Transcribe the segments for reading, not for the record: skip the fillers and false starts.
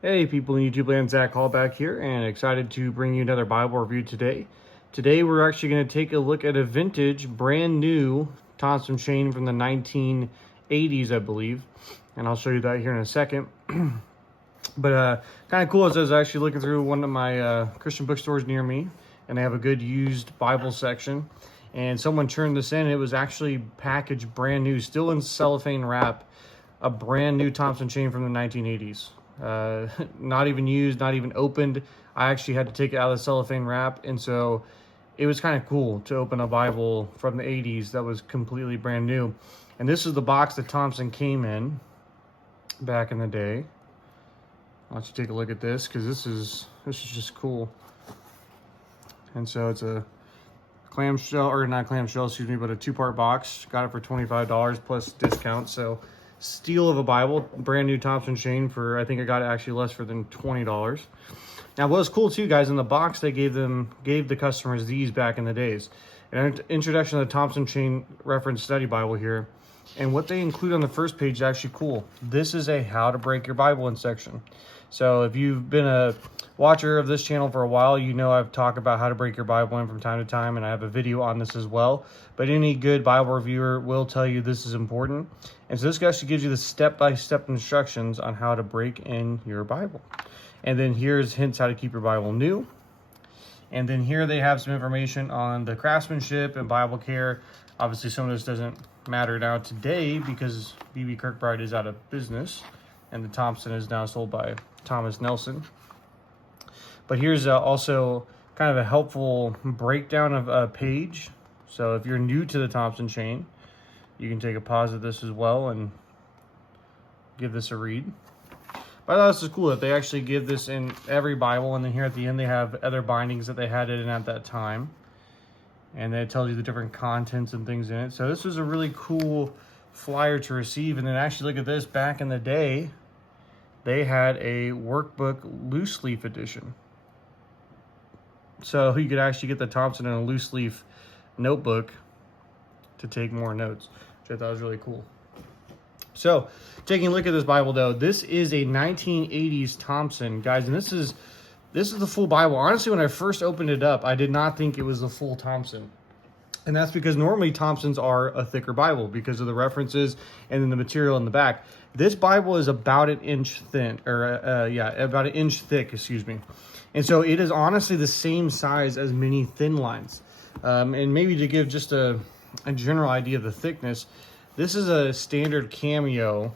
Hey people in YouTube land, Zach Hall back here, and excited to bring you another Bible review today. Today we're actually going to take a look at a vintage, brand new Thompson chain from the 1980s, I believe, and I'll show you that here in a second. But kind of cool is I was actually looking through one of my Christian bookstores near me, and they have a good used Bible section, and someone turned this in. It was actually packaged brand new, still in cellophane wrap, a brand new Thompson chain from the 1980s. Not even used, not even opened. I actually had to take it out of the cellophane wrap, and so it was kind of cool to open a Bible from the 80s that was completely brand new. And this is the box that Thompson came in back in the day. I'll let you take a look at this because this is just cool. And so it's a clamshell, or not clamshell, excuse me, but a two-part box. Got it for $25 plus discount. So steal of a Bible, brand new Thompson chain for, I think I got it actually less for than $20. Now what was cool too, guys, in the box they gave the customers these back in the days. An introduction to the Thompson chain reference study Bible here. And what they include on the first page is actually cool. This is a how to break your Bible in section. So if you've been a watcher of this channel for a while, you know I've talked about how to break your Bible in from time to time, and I have a video on this as well. But any good Bible reviewer will tell you this is important. And so this actually gives you the step-by-step instructions on how to break in your Bible. And then here's hints how to keep your Bible new. And then here they have some information on the craftsmanship and Bible care. Obviously some of this doesn't matter now today because B.B. Kirkbride is out of business, and the Thompson is now sold by Thomas Nelson. But here's also kind of a helpful breakdown of a page. So if you're new to the Thompson chain, you can take a pause of this as well and give this a read. But I thought this is cool that they actually give this in every Bible, and then here at the end they have other bindings that they had it in at that time. And then it tells you the different contents and things in it. So this was a really cool flyer to receive. And then actually look at this, back in the day, they had a workbook loose leaf edition. So you could actually get the Thompson in a loose leaf notebook to take more notes, which I thought was really cool. So taking a look at this Bible though, this is a 1980s Thompson, guys, and this is the full Bible. Honestly, when I first opened it up, I did not think it was the full Thompson. And that's because normally Thompsons are a thicker Bible because of the references and then the material in the back. This Bible is about an inch thin, or about an inch thick, excuse me. And so it is honestly the same size as many thin lines. And maybe to give just a general idea of the thickness, this is a standard cameo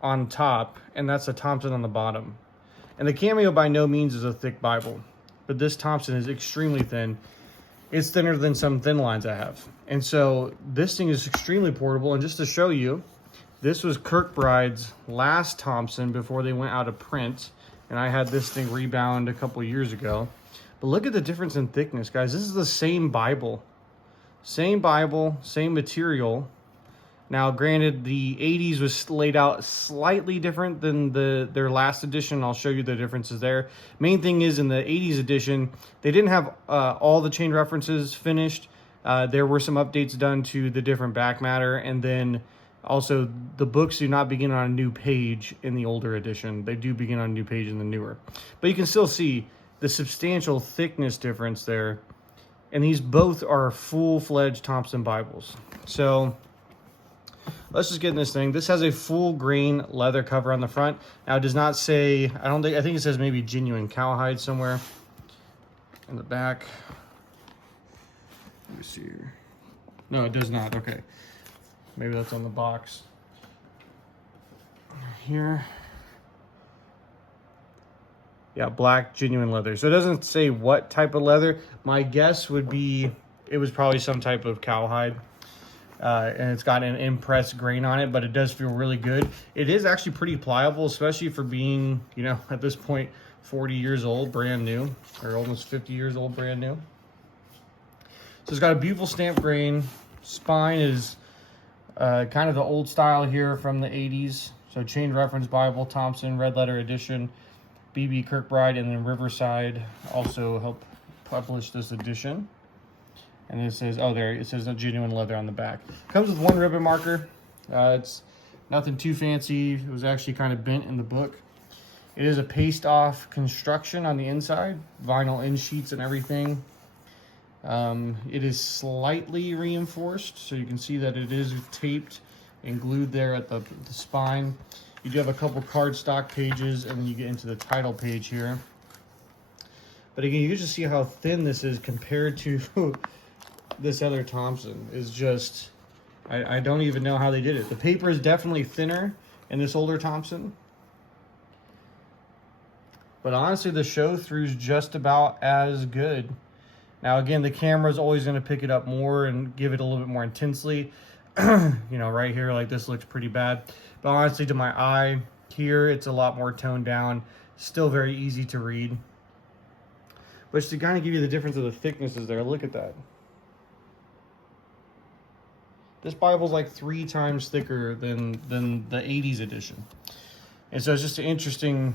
on top, and that's a Thompson on the bottom. And the cameo by no means is a thick Bible, but this Thompson is extremely thin. It's thinner than some thin lines I have. And so this thing is extremely portable. And just to show you, this was Kirkbride's last Thompson before they went out of print. And I had this thing rebound a couple years ago. But look at the difference in thickness, guys. This is the same Bible. Same Bible, same material. Now, granted, the 80s was laid out slightly different than their last edition. I'll show you the differences there. Main thing is in the 80s edition, they didn't have all the chain references finished. There were some updates done to the different back matter, and then also the books do not begin on a new page in the older edition. They do begin on a new page in the newer. But you can still see the substantial thickness difference there. And these both are full-fledged Thompson Bibles. So let's just get in this thing. This has a full grain leather cover on the front. Now it does not say, I think it says maybe genuine cowhide somewhere in the back. Let me see here. No, it does not. Okay. Maybe that's on the box. Here. Yeah, black genuine leather. So it doesn't say what type of leather. My guess would be it was probably some type of cowhide. And it's got an impressed grain on it, but it does feel really good. It is actually pretty pliable, especially for being, you know, at this point, 40 years old, brand new, or almost 50 years old, brand new. So it's got a beautiful stamped grain. Spine is kind of the old style here from the 80s. So chain reference Bible, Thompson, red letter edition, B.B. Kirkbride, and then Riverside also helped publish this edition. And it says, oh, there, it says no genuine leather on the back. Comes with one ribbon marker. It's nothing too fancy. It was actually kind of bent in the book. It is a paste-off construction on the inside, vinyl end sheets and everything. It is slightly reinforced, so you can see that it is taped and glued there at the spine. You do have a couple cardstock pages, and then you get into the title page here. But again, you just see how thin this is compared to this other Thompson. Is just, I don't even know how they did it. The paper is definitely thinner in this older Thompson. But honestly, the show through is just about as good. Now, again, the camera is always going to pick it up more and give it a little bit more intensely. You know, right here, like this looks pretty bad. But honestly, to my eye, here, it's a lot more toned down. Still very easy to read. But just to kind of give you the difference of the thicknesses there, look at that. This Bible's like 3 times thicker than the 80s edition. And so it's just an interesting,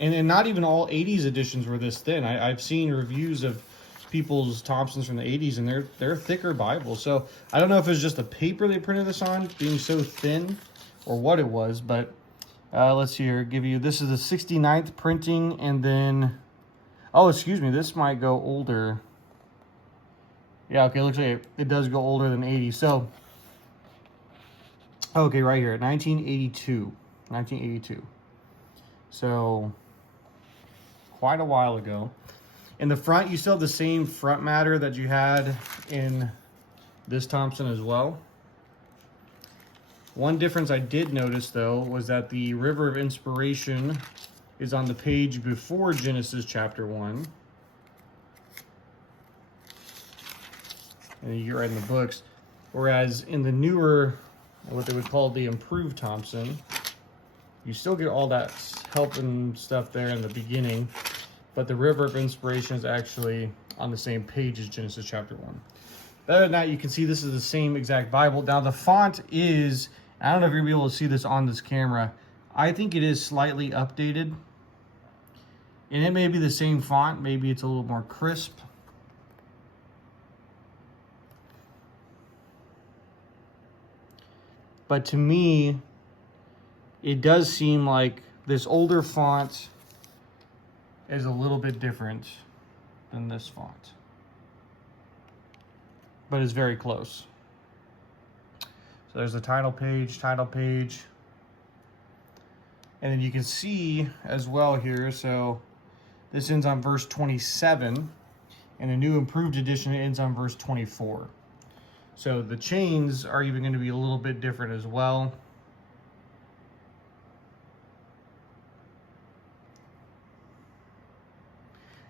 and not even all 80s editions were this thin. I've seen reviews of people's Thompsons from the 80s, and they're thicker Bibles. So I don't know if it's just the paper they printed this on being so thin or what it was, but let's see here, give you, this is the 69th printing, and then, oh, excuse me, this might go older. Yeah, okay, looks like it does go older than 80. So, okay, right here, 1982. 1982. So, quite a while ago. In the front, you still have the same front matter that you had in this Thompson as well. One difference I did notice, though, was that the River of Inspiration is on the page before Genesis chapter 1. And you get right in the books. Whereas in the newer, what they would call the improved Thompson, you still get all that help and stuff there in the beginning, but the River of Inspiration is actually on the same page as Genesis chapter 1. Other than that, you can see this is the same exact Bible. Now the font is, I don't know if you're going to be able to see this on this camera, I think it is slightly updated. And it may be the same font, maybe it's a little more crisp. But to me, it does seem like this older font is a little bit different than this font. But it's very close. So there's the title page. And then you can see as well here, so this ends on verse 27, and the new improved edition ends on verse 24. So the chains are even going to be a little bit different as well.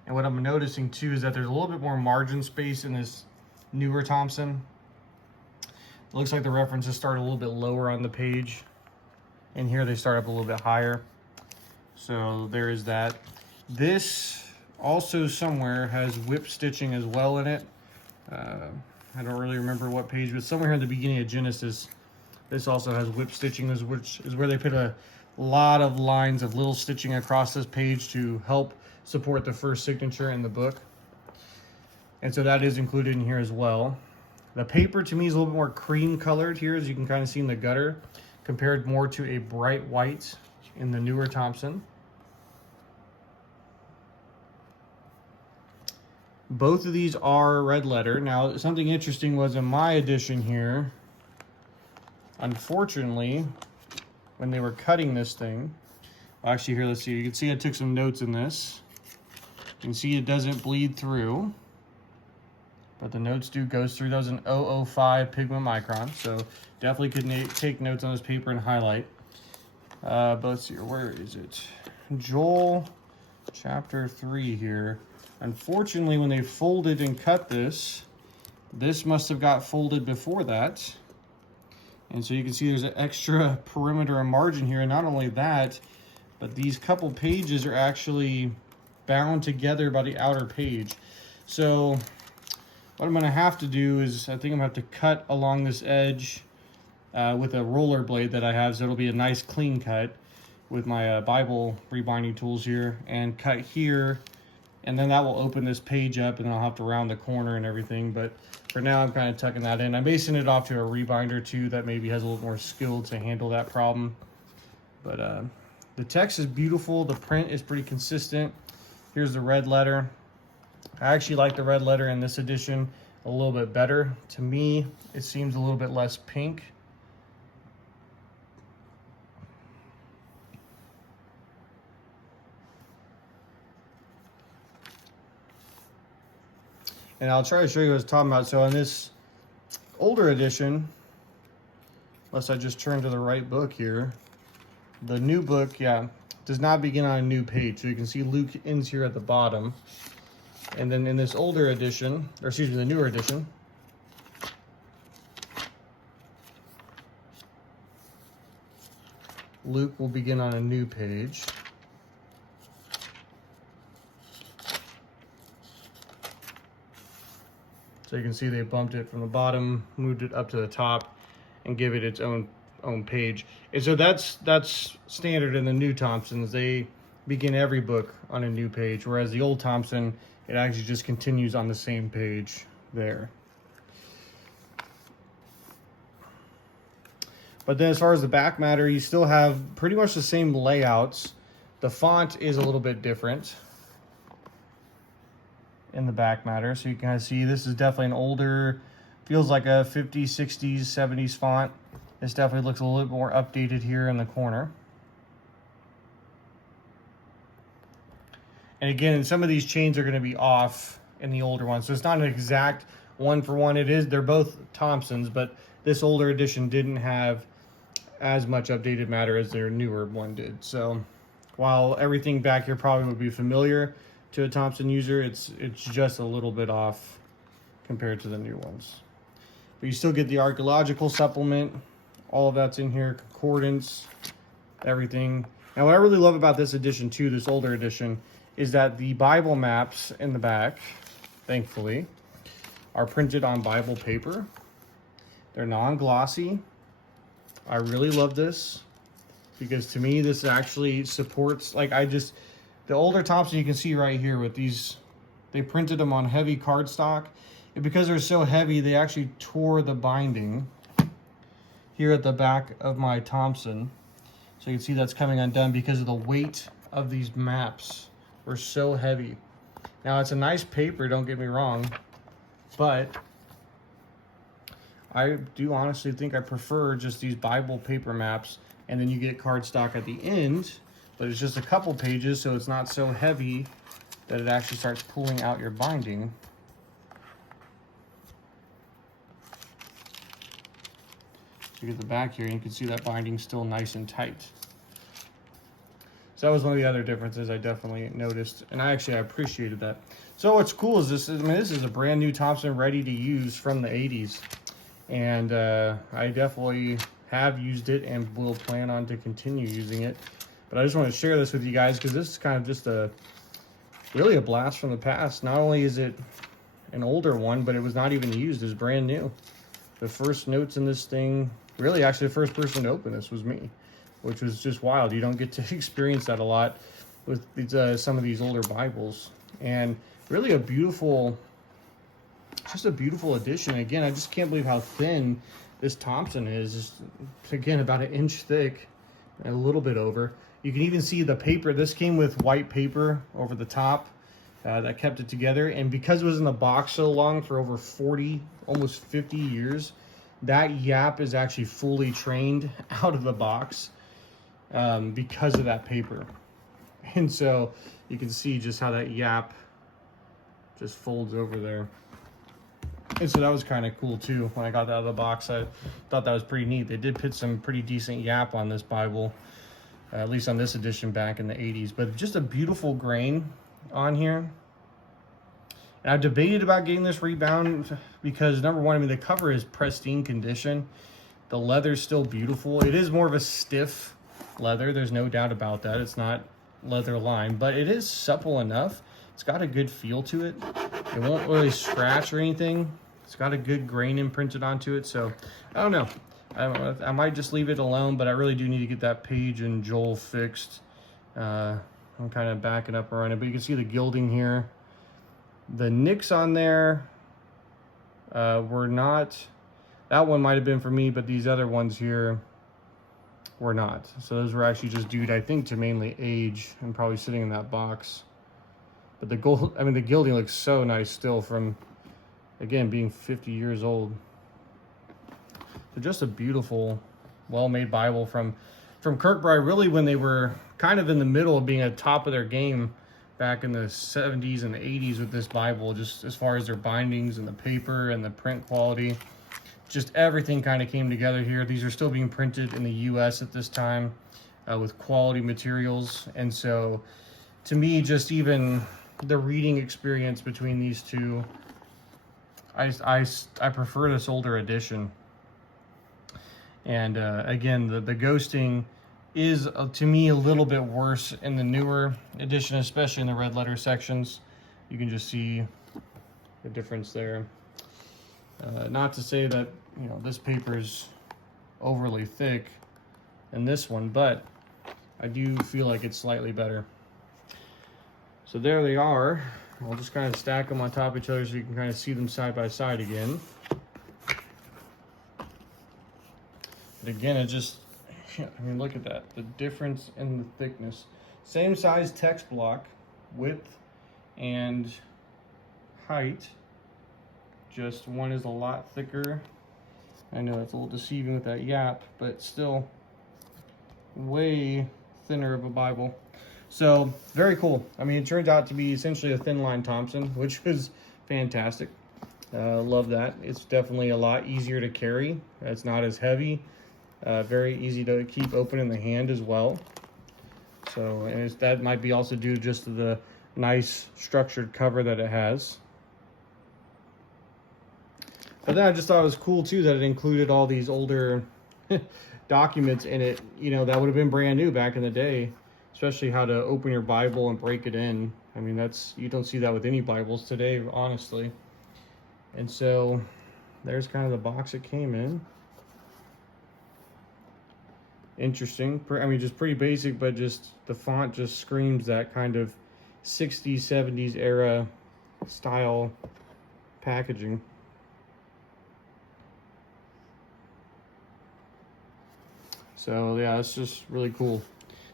And what I'm noticing too is that there's a little bit more margin space in this newer Thompson. It looks like the references start a little bit lower on the page, and here they start up a little bit higher. So there is that. This also somewhere has whip stitching as well in it. I don't really remember what page, but somewhere in the beginning of Genesis, this also has whip stitching, which is where they put a lot of lines of little stitching across this page to help support the first signature in the book. And so that is included in here as well. The paper to me is a little bit more cream colored here, as you can kind of see in the gutter, compared more to a bright white in the newer Thompson. Both of these are red letter. Now, something interesting was in my edition here, unfortunately, when they were cutting this thing, actually here, let's see, you can see I took some notes in this. You can see it doesn't bleed through, but the notes goes through those in 005 pigment micron, so definitely could take notes on this paper and highlight. But let's see, where is it? Joel chapter 3 here. Unfortunately, when they folded and cut this must have got folded before that. And so you can see there's an extra perimeter and margin here. And not only that, but these couple pages are actually bound together by the outer page. So what I'm going to have to do is, I think I'm going to have to cut along this edge with a roller blade that I have, so it'll be a nice clean cut with my Bible rebinding tools here, and cut here, and then that will open this page up, and I'll have to round the corner and everything. But for now, I'm kind of tucking that in. I'm basing it off to a rebinder too that maybe has a little more skill to handle that problem. But The text is beautiful. The print is pretty consistent. Here's the red letter. I actually like the red letter in this edition a little bit better. To me, it seems a little bit less pink. And I'll try to show you what I was talking about. So in this older edition, unless I just turn to the right book here, the new book, does not begin on a new page. So you can see Luke ends here at the bottom. And then in this older edition, or excuse me, the newer edition, Luke will begin on a new page. So you can see they bumped it from the bottom, moved it up to the top, and give it its own page. And so that's standard in the new Thompsons. They begin every book on a new page, whereas the old Thompson, it actually just continues on the same page there. But then as far as the back matter, you still have pretty much the same layouts. The font is a little bit different in the back matter. So you can kind of see this is definitely an older, feels like a 50s, 60s, 70s font. This definitely looks a little bit more updated here in the corner. And again, some of these chains are going to be off in the older ones. So it's not an exact one for one. They're both Thompsons, but this older edition didn't have as much updated matter as their newer one did. So while everything back here probably would be familiar to a Thompson user, it's just a little bit off compared to the new ones. But you still get the archaeological supplement. All of that's in here, concordance, everything. Now what I really love about this edition too, this older edition, is that the Bible maps in the back, thankfully, are printed on Bible paper. They're non-glossy. I really love this because to me this actually supports, the older Thompson you can see right here with these, they printed them on heavy cardstock. And because they're so heavy, they actually tore the binding here at the back of my Thompson. So you can see that's coming undone because of the weight of these maps were so heavy. Now it's a nice paper, don't get me wrong, but I do honestly think I prefer just these Bible paper maps, and then you get cardstock at the end, but it's just a couple pages, so it's not so heavy that it actually starts pulling out your binding. So you get the back here, and you can see that binding still nice and tight. So that was one of the other differences I definitely noticed, and I appreciated that. So what's cool is this, this is a brand new Thompson ready to use from the 80s. And I definitely have used it and will plan on to continue using it. But I just want to share this with you guys because this is kind of just really a blast from the past. Not only is it an older one, but it was not even used. It's brand new. The first notes in this thing, really actually the first person to open this was me, which was just wild. You don't get to experience that a lot with these, some of these older Bibles. And really a beautiful, just a beautiful edition. Again, I just can't believe how thin this Thompson is. Just, again, about an inch thick, a little bit over. You can even see the paper. This came with white paper over the top that kept it together. And because it was in the box so long, for over 40, almost 50 years, that yap is actually fully trained out of the box because of that paper. And so you can see just how that yap just folds over there. And so that was kind of cool too. When I got that out of the box, I thought that was pretty neat. They did put some pretty decent yap on this Bible, at least on this edition back in the 80s. But just a beautiful grain on here. And I've debated about getting this rebound because, number one, I mean, the cover is pristine condition. The leather's still beautiful. It is more of a stiff leather. There's no doubt about that. It's not leather lined, but it is supple enough. It's got a good feel to it. It won't really scratch or anything. It's got a good grain imprinted onto it. So I don't know. I might just leave it alone, but I really do need to get that page and Joel fixed. I'm kind of backing up around it, but you can see the gilding here. The nicks on there were not, that one might have been for me, but these other ones here were not. So those were actually just due, I think, to mainly age and probably sitting in that box. But the gold, I mean, the gilding looks so nice still from, again, being 50 years old. So just a beautiful, well-made Bible from Kirkbride, really when they were kind of in the middle of being at the top of their game back in the 70s and the 80s with this Bible, just as far as their bindings and the paper and the print quality. Just everything kind of came together here. These are still being printed in the US at this time with quality materials. And so to me, just even the reading experience between these two, I prefer this older edition. And again, the ghosting is to me a little bit worse in the newer edition, especially in the red letter sections. You can just see the difference there. Not to say that, you know, this paper is overly thick than this one, but I do feel like it's slightly better. So there they are. I'll just kind of stack them on top of each other so you can kind of see them side by side again. But again, it just, I mean, look at that. The difference in the thickness. Same size text block, width and height. Just one is a lot thicker. I know it's a little deceiving with that yap, but still way thinner of a Bible. So very cool. I mean, it turns out to be essentially a thin line Thompson, which was fantastic. Love that. It's definitely a lot easier to carry. It's not as heavy. Very easy to keep open in the hand as well. So, and that might be also due just to the nice structured cover that it has. But then I just thought it was cool too that it included all these older documents in it. You know, that would have been brand new back in the day, especially how to open your Bible and break it in. I mean, you don't see that with any Bibles today, honestly. And so there's kind of the box it came in. Interesting. I mean, just pretty basic, but just the font just screams that kind of 60s, 70s era style packaging. So yeah, it's just really cool.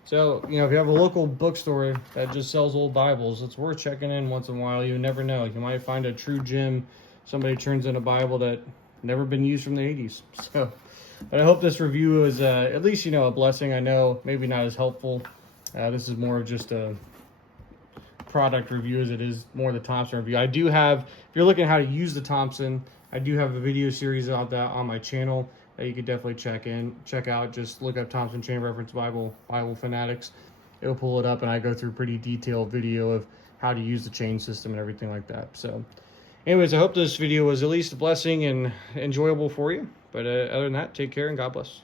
So, you know, if you have a local bookstore that just sells old Bibles, it's worth checking in once in a while. You never know. You might find a true gem. Somebody turns in a Bible that never been used from the 80s. So, but I hope this review is at least, you know, a blessing. I know maybe not as helpful. This is more of just a product review as it is more the Thompson review. I do have, if you're looking at how to use the Thompson, I do have a video series about that on my channel that you could definitely check out. Just look up Thompson Chain Reference Bible Fanatics. It'll pull it up, and I go through a pretty detailed video of how to use the chain system and everything like that. So anyways, I hope this video was at least a blessing and enjoyable for you. But other than that, take care and God bless.